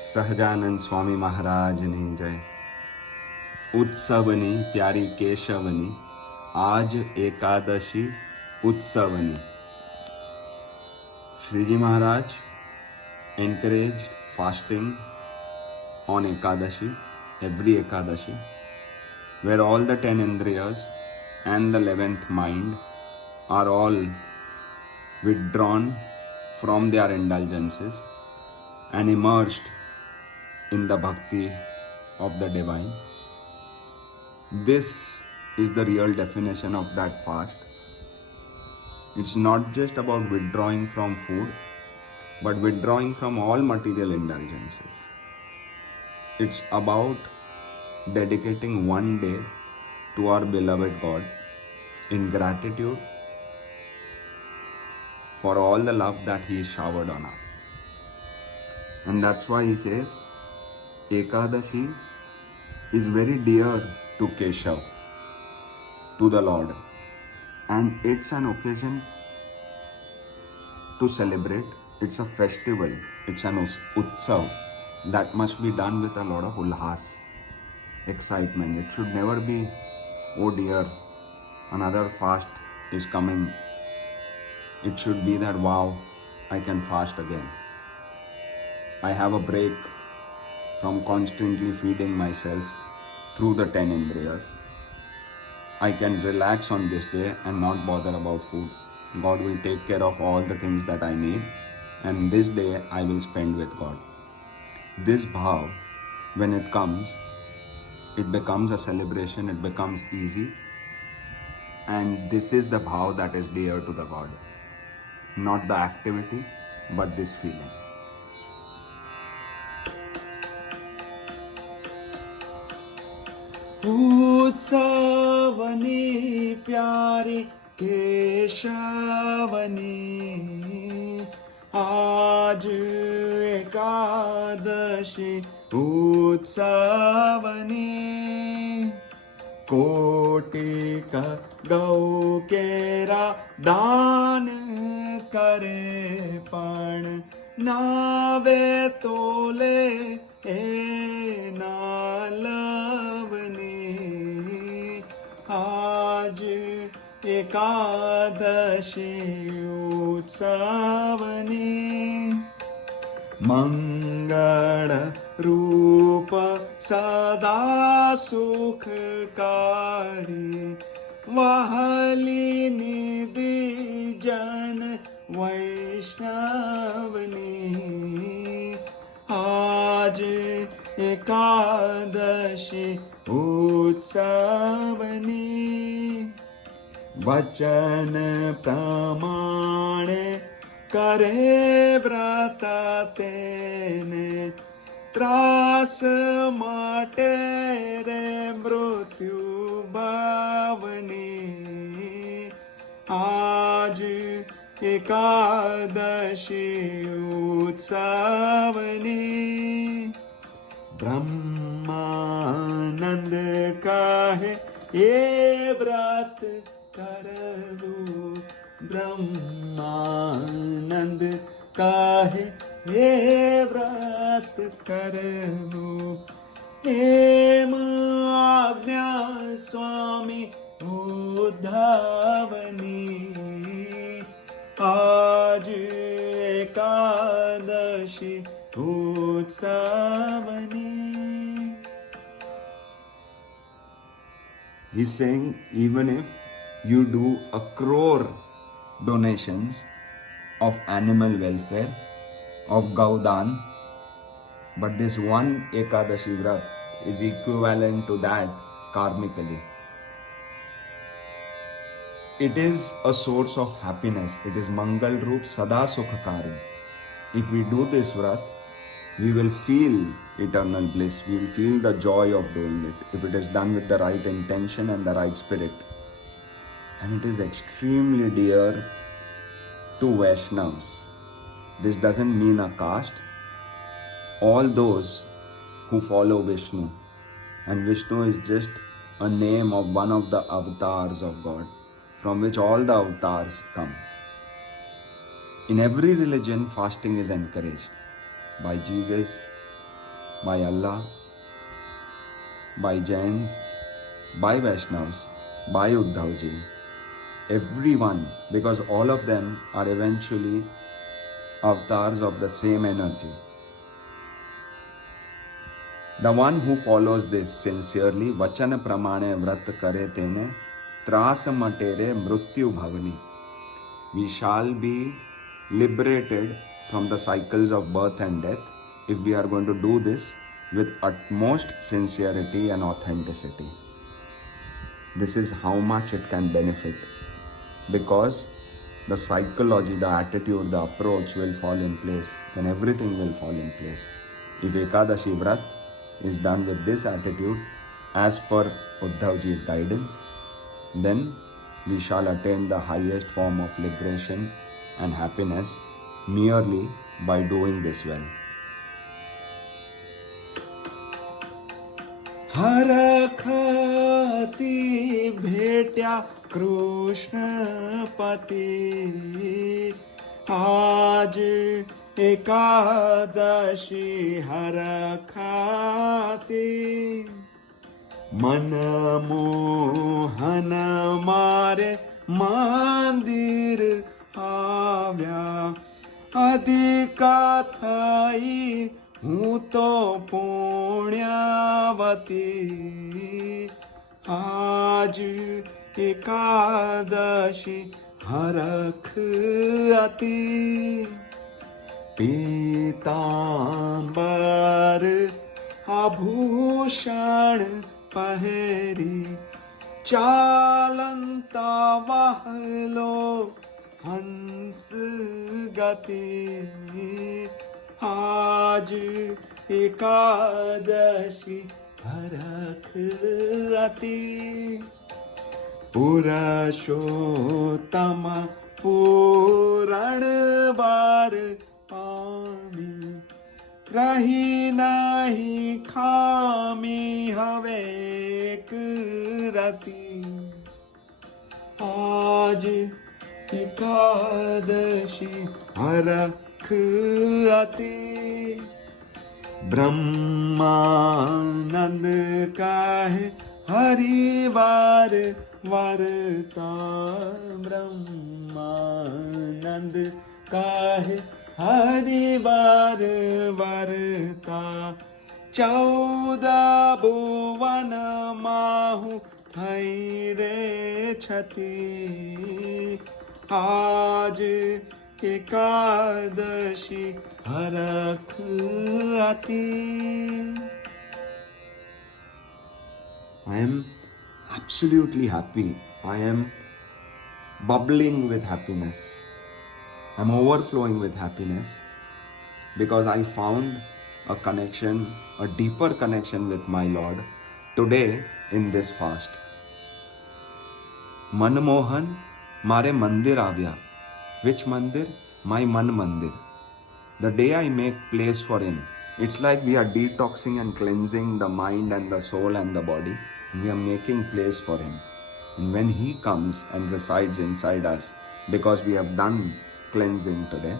સહજાનંદ સ્વામી મહારાજની જય. ઉત્સવની પ્યારી કેશવની, આજ એકાદશી ઉત્સવની. Shriji Maharaj encouraged fasting on Ekadashi, every Ekadashi, where all the 10 Indriyas and the 11th mind are all withdrawn from their indulgences and immersed in the bhakti of the divine. This is the real definition of that fast. It's not just about withdrawing from food, but withdrawing from all material indulgences. It's about dedicating one day to our beloved God in gratitude for all the love that He showered on us. And that's why He says, Ekadashi is very dear to Keshav, to the Lord. And it's an occasion to celebrate. It's a festival. It's an utsav that must be done with a lot of ulhas, excitement. It should never be, oh dear, another fast is coming. It should be that, wow, I can fast again. I have a break from constantly feeding myself through the 10 indriyas. I can relax on this day and not bother about food. God will take care of all the things that I need, and this day I will spend with God. This bhav, when it comes, it becomes a celebration, it becomes easy, and this is the bhav that is dear to the God. Not the activity, but this feeling. उत्सवनी प्यारी केशवनी, आज एकादशी उत्सवनी. कोटिक गौ केरा दान करे पण नावे तोले ए नालवनी. आज एकादशी उत्सवनी, मंगल रूप सदा सुखकारी, वहली निधि जन वैष्णवनी. आज एकादशी उत्सवनी, वचन प्रमाण करे व्रत तेने, त्रास माटे रे मृत्यु भावनी. आज एकादशी उत्सवनी, ब्रह्मानंद काहे ये व्रत करवू. ब्रह्मानंद काहे ये व्रत करवू. हेम आज्ञा स्वामी उद्धवनी. आज Ekadashi उत्सवनी. He's saying, even if you do 1 crore donations of animal welfare, of Gaudan, but this one Ekadashi Vrat is equivalent to that karmically. It is a source of happiness. It is Mangal Roop Sada Sukhakari. If we do this Vrat, we will feel eternal bliss. We will feel the joy of doing it if it is done with the right intention and the right spirit. And it is extremely dear to Vaishnavas. This doesn't mean a caste. All those who follow Vishnu, and Vishnu is just a name of one of the avatars of God, from which all the avatars come. In every religion, fasting is encouraged by Jesus, by Allah, by Jains, by Vaishnavas, by Uddhavji, everyone, because all of them are eventually avatars of the same energy. The one who follows this sincerely, vachana pramane vrat kare tene, tras matere mrityu bhavani. We shall be liberated from the cycles of birth and death if we are going to do this with utmost sincerity and authenticity. This is how much it can benefit, because the psychology, the attitude, the approach will fall in place, then everything will fall in place. If Ekadashi Vrat is done with this attitude as per Uddhavji's guidance, then we shall attain the highest form of liberation and happiness merely by doing this well. हरखती भेट्या कृष्णपती आज एकादशी हरखती मनमोहन मारे मंदिर आव्या अधिका थई हूँ तो पुण्यवती आज एकादशी हरख अति पीतांबर आभूषण पहरी चालंता वहलो हंस गति आज एकादशी हरख अति पुरुषोत्तम पूरण बार पामी रही नहीं खामी हवेक रति आज एकादशी हरख अति ब्रह्मानंद काहे हरिवार वरता ब्रह्मानंद काहे हरिवार वरता 14 भुवन माहु थई रे छती आज एकादशी हरख अति. I am absolutely happy. I am bubbling with happiness. I am overflowing with happiness because I found a connection, a deeper connection with my Lord today in this fast. Manmohan mare mandir avya. Which mandir? My Man Mandir. The day I make place for him, it's like we are detoxing and cleansing the mind and the soul and the body. And we are making place for him. And when he comes and resides inside us, because we have done cleansing today,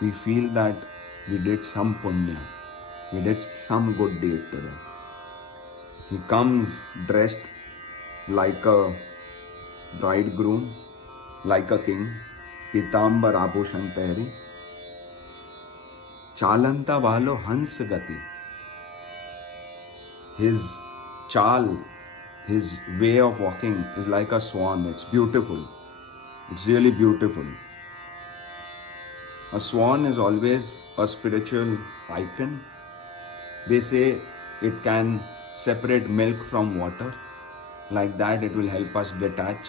we feel that we did some punya, we did some good deed today. He comes dressed like a bridegroom, like a king, pitambar abhushan pehri, chalanta valo hans gati. His chal, his way of walking is like a swan. It's beautiful. It's really beautiful. A swan is always a spiritual icon. They say it can separate milk from water. Like that, it will help us detach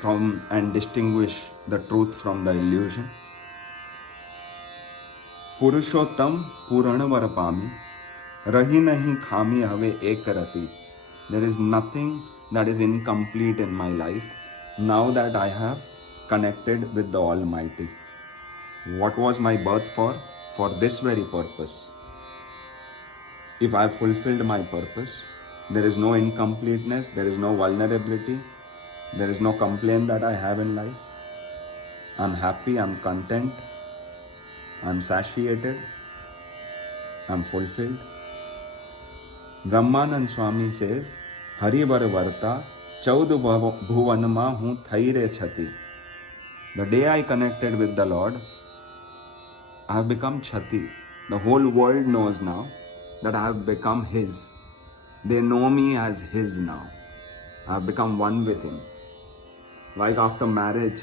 from and distinguish the truth from the illusion. Purushottam Puranavarapami Rahi nahi khami have ek rati. There is nothing that is incomplete in my life now that I have connected with the Almighty. What was my birth for? For this very purpose. If I have fulfilled my purpose, there is no incompleteness, there is no vulnerability, there is no complaint that I have in life. I'm happy, I'm content. I'm satiated, I'm fulfilled. Brahmanand Swami says, Harivar Varta, Chaudu Bhuvanama Hu Thaire Chati. The day I connected with the Lord, I have become Chati. The whole world knows now that I have become His. They know me as His now. I have become one with Him. Like after marriage,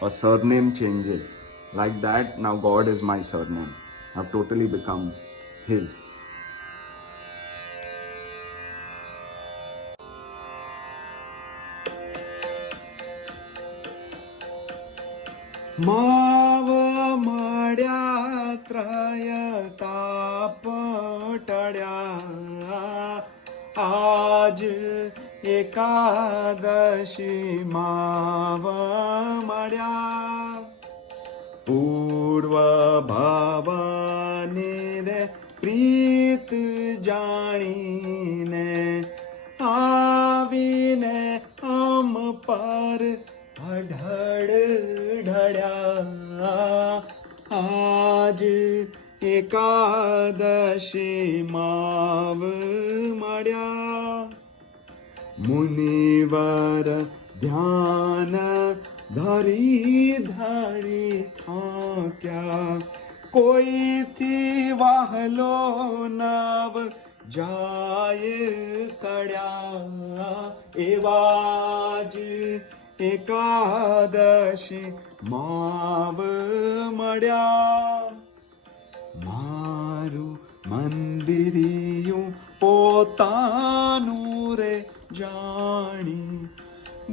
a surname changes. Like that, now God is my surname. I have totally become His. माव माड्या त्रयता पटड्या आज एकादशी माव माड्या पूर्व भावाने रे प्रीत जाणीने आवीने हम पर अढळ ढळ्या आज एकादशी माव माड्या मुनिवर ध्यान धरी धरी थाक्या कोई थी वाहलो नव जाय कड्या एवाज एकादशी माव मड्या मारू मंदिरियों पोतानु रे जानी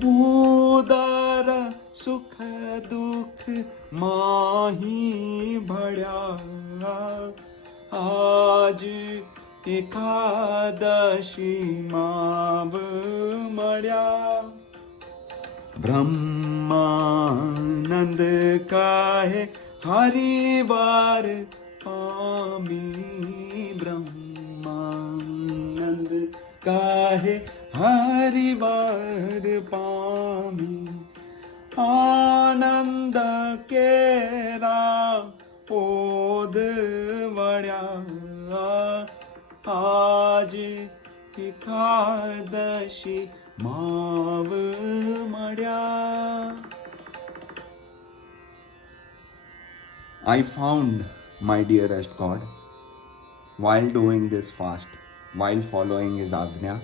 भूदर सुख दुख माही भड्या आज एकादशी माव मड्या ब्रह्मानंद काहे हरिवार पामी ब्रह्मानंद काहे हरिवार पामी आनंद केरा ओद वड्या आज एकादशी माव मड्या I found my dearest God while doing this fast, while following His Agnya.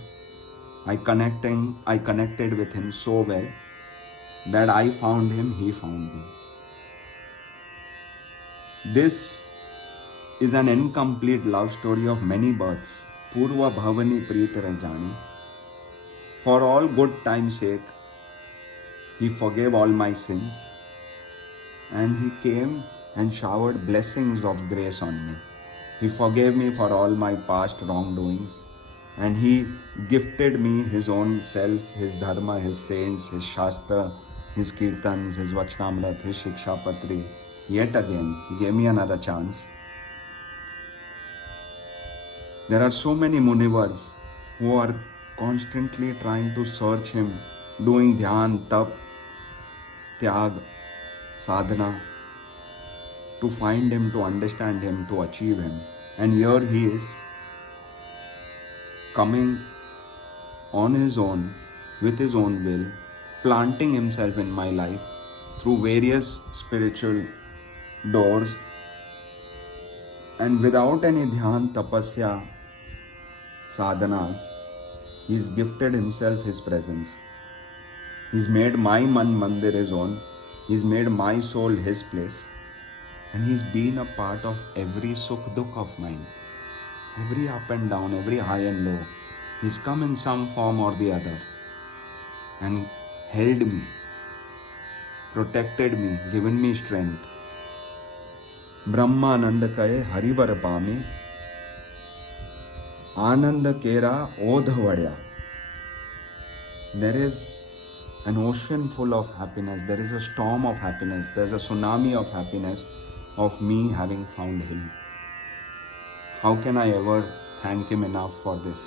I connected with Him so well that I found Him, He found me. This is an incomplete love story of many births. Purva Bhavani Preet Rajani. For all good time's sake, He forgave all my sins and He came and showered blessings of grace on me. He forgave me for all my past wrongdoings and He gifted me His own self, His dharma, His saints, His shastra, His kirtans, His vachnamrit, His shiksha patri. Yet again, He gave me another chance. There are so many munivars who are constantly trying to search Him, doing dhyan, tap, tyag, sadhana, to find Him, to understand Him, to achieve Him. And here He is, coming on His own, with His own will, planting Himself in my life through various spiritual doors, and without any dhyan, tapasya, sadhanas, He's gifted Himself His presence. He's made my man mandir His own. He's made my soul His place. And He's been a part of every sukh dukh of mine. Every up and down, every high and low. He's come in some form or the other and held me, protected me, given me strength. Brahmananda kaye harivar pame, Ananda kera odhavadya. There is an ocean full of happiness. There is a storm of happiness. There's a tsunami of happiness of me having found Him. How can I ever thank Him enough for this?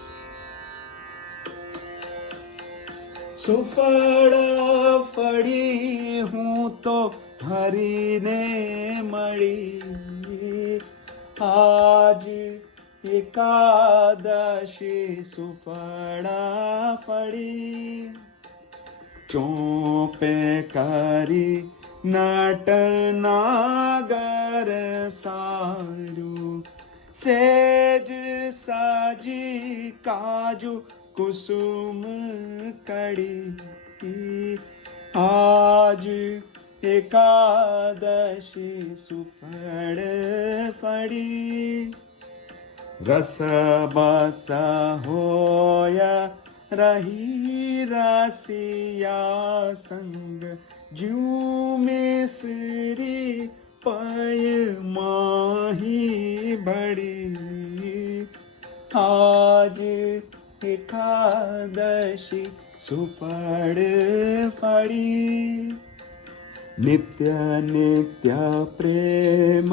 So fada fadi hu to hari ne madi आज एकादशी सुफड़ा फड़ी चोपे करी नट नागर सारू says साजी काजू कुसुम कड़ी आज एकादशी सुफड़ फड़ी रस बस होया रही रसिया संग ज्यों मिसरी पय माही बड़ी आज एकादशी सुपड़ फड़ी नित्य नित्य प्रेम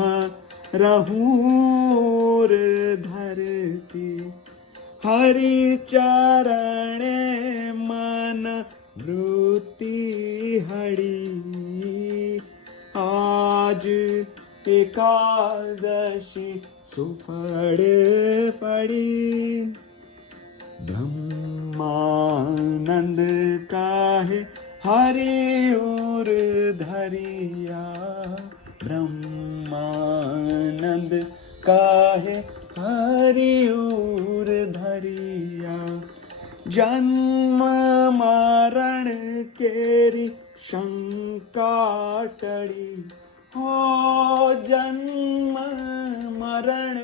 रहूर धरती हरि चरणे मन वृत्ति हरि आज एकादशी सुफड़ फड़ी ब्रह्मानंद काहे हरि उर धरिया ब्रह्मानंद काहे हरि उर धरिया जन्म मरण केरी शंका टड़ी हो जन्म मरण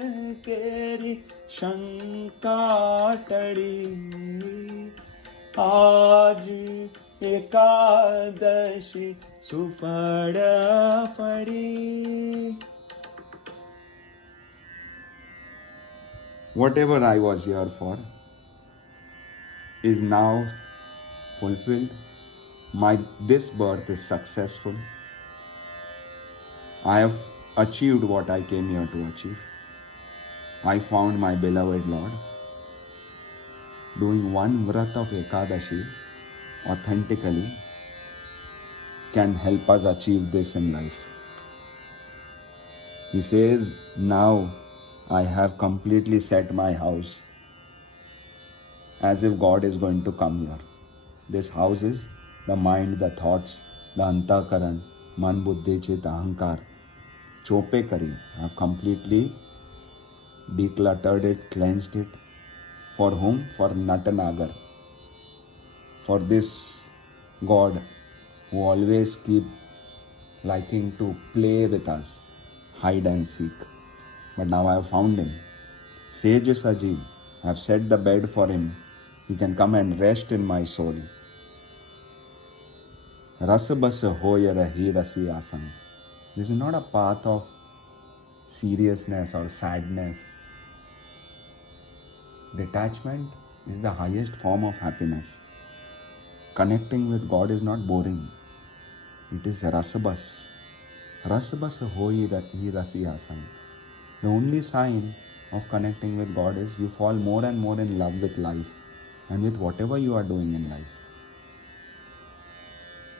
केरी शंका टड़ी आज एकादशी सुफड़ फड़ी. Whatever I was here for is now fulfilled. This birth is successful. I have achieved what I came here to achieve. I found my beloved Lord. Doing one vrat of Ekadashi authentically can help us achieve this in life. He says, now I have completely set my house, as if God is going to come here. This house is the mind, the thoughts, the antakaran, man, buddhi, chit, ahankar. Chope kari. I have completely decluttered it, cleansed it. For whom? For Natanagar. For this God who always keep liking to play with us, hide and seek. But now I have found him. Sage Saji, I have set the bed for him. He can come and rest in my soul. Rasabasa hoya rahi rasi asam. This is not a path of seriousness or sadness. Detachment is the highest form of happiness. Connecting with God is not boring. It is rasabas. Rasabas hoyi rasi asam. The only sign of connecting with God is you fall more and more in love with life and with whatever you are doing in life.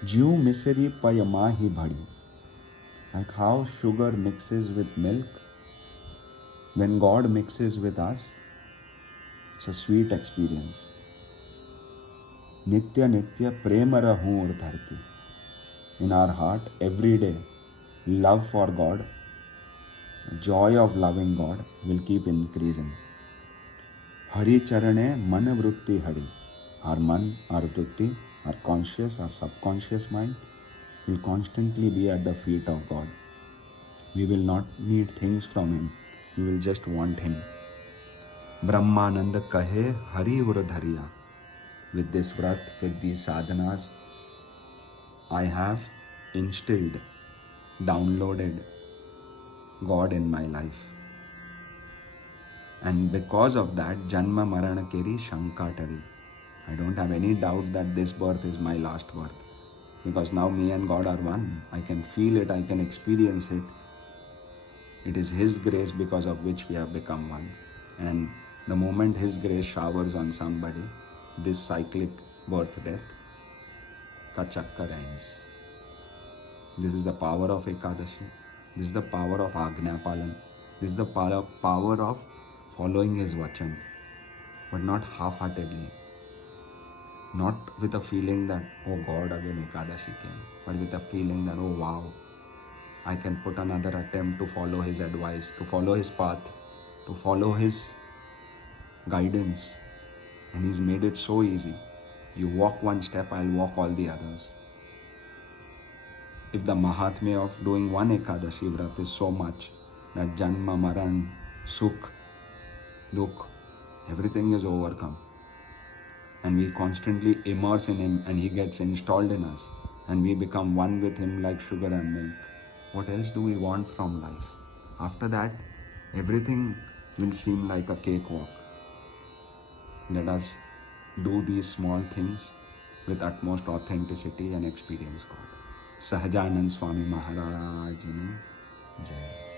Jiu miseri payama hi bhadi. Like how sugar mixes with milk, when God mixes with us, it's a sweet experience. Nitya nitya prema rahur dharti. In our heart, every day, love for God, joy of loving God will keep increasing. Hari charane mana vritti hari. Our man, our vritti, our conscious, our subconscious mind will constantly be at the feet of God. We will not need things from Him. We will just want Him. Brahmananda kahe hari uradhariya. With this vrat, with these sadhanas, I have instilled, downloaded God in my life. And because of that, Janma Marana Keri Shanka Tari. I don't have any doubt that this birth is my last birth. Because now me and God are one. I can feel it, I can experience it. It is His grace because of which we have become one. And the moment His grace showers on somebody, this cyclic birth-death ka chakkar ends. This is the power of Ekadashi. This is the power of Agnya Palan. This is the power of following his vachan, but not half-heartedly. Not with a feeling that, oh God, again Ekadashi came, but with a feeling that, oh wow, I can put another attempt to follow his advice, to follow his path, to follow his guidance. And he's made it so easy. You walk one step, I'll walk all the others. If the Mahatmya of doing one Ekadashi Vrat is so much that Janma, Maran, Sukh, Dukh, everything is overcome, and we constantly immerse in him and he gets installed in us and we become one with him like sugar and milk, what else do we want from life? After that, everything will seem like a cakewalk. Let us do these small things with utmost authenticity and experience God. Sahajanand Swami Maharaj Ji Jai.